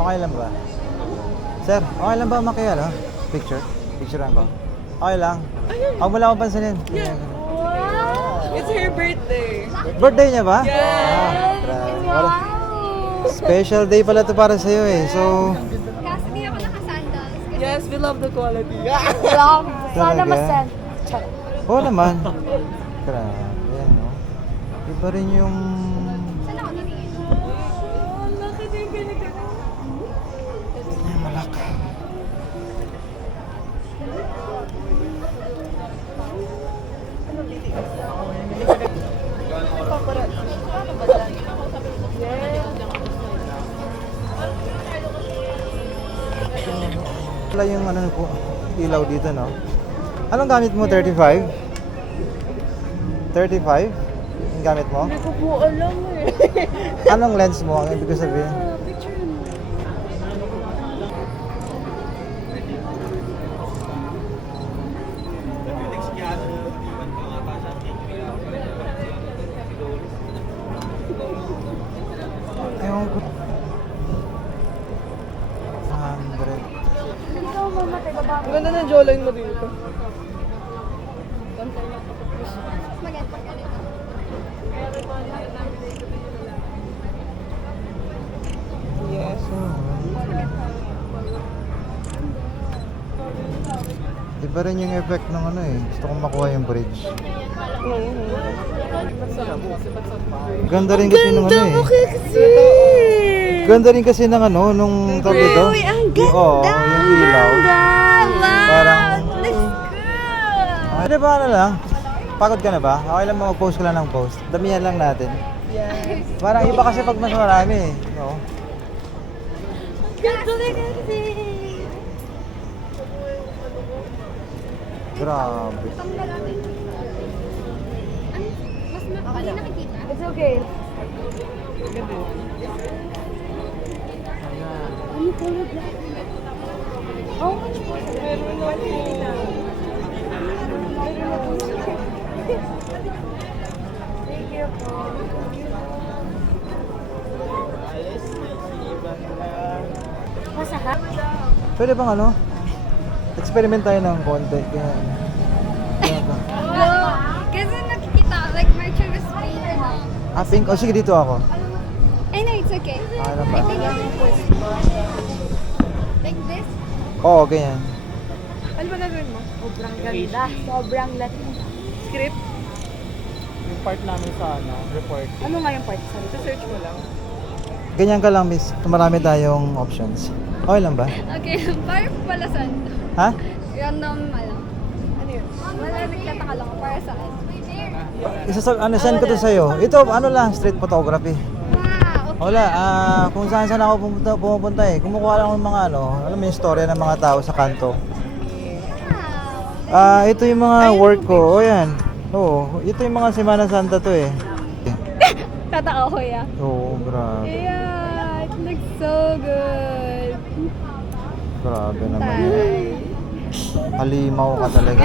Okay lang ba? Sir, okay lang ba makialo? Picture? Picturean ko. Okay lang. Huwag mo lang akong pansinin. Yeah. Wow! It's her birthday. Birthday niya ba? Yeah. Special day pala to para sa'yo eh. So, Kasi di ako naka-sandals. Yes, we love the quality. Love. Sana ma-send. oo naman. Grabe, no? Iba rin yung... Saan ako titingin? Oh, laki din pinagkakaroon. Ay, malak. Wala yung ano po, ilaw dito, no? Anong gamit mo? 35? 35? Yung gamit mo? Hindi ko po alam eh. Anong lens mo? Ang ibig ko sabihin? Picture mo. Ewan ko. 100. Ikaw mamatay baba. Ang ganda ng jawline mo dito. Maganda ganito. Yes. Iba rin yung effect ng ano eh. Gusto kong makuha yung bridge. Ganda rin kasi ng ano eh. kasi! Ganda rin kasi ng ano, nung tawag dito. Uy, ang ganda! Oo, yung ilaw. Wow! Parang- Let's go! Pwede ba ano lang? Pagod ka na ba? Okay lang mag-post ko lang ng post. Damihan lang natin. Yes. Parang iba kasi pag mas marami eh. No? Ganda kasi! Grabe. Tanggal natin. Ano? Mas hindi nakikita? It's okay. Ano color black? How much po? Meron na po. Thank you po. Masarap? Pwede bang ano? Experiment tayo ng konti. Ganyan. Ganyan ba? No. Kasi nakikita, like merchant is painted na. Ah, pink. O sige, dito ako. I know, it's okay. Okay lang ba? I think it's like this. Oo, ganyan. Ano ba gagawin mo? Sobrang ganda. Sobrang lati. Script? Yung part namin sa ano, report. Ano nga yung part? Sorry. Search mo lang. Ganyan ka lang, miss. Marami tayong options. Okay lang ba? Okay, para pala saan? Ha? Random, ano. Ano yun? Wala, nagtataka lang para saan. Send ko to sa'yo. Ito, ano lang, street photography. Wow, okay. Wala, kung saan saan ako pumupunta eh. Kumukuha lang ng mga ano, alam mo yung storya ng mga tao sa kanto. Wow. Ito yung mga work ko. O yan. Oo, ito yung mga Semana Santa to eh. Tataka ko, yeah. Oo, grabe. Yeah, it looks so good. Grabe naman. Halimaw ka talaga.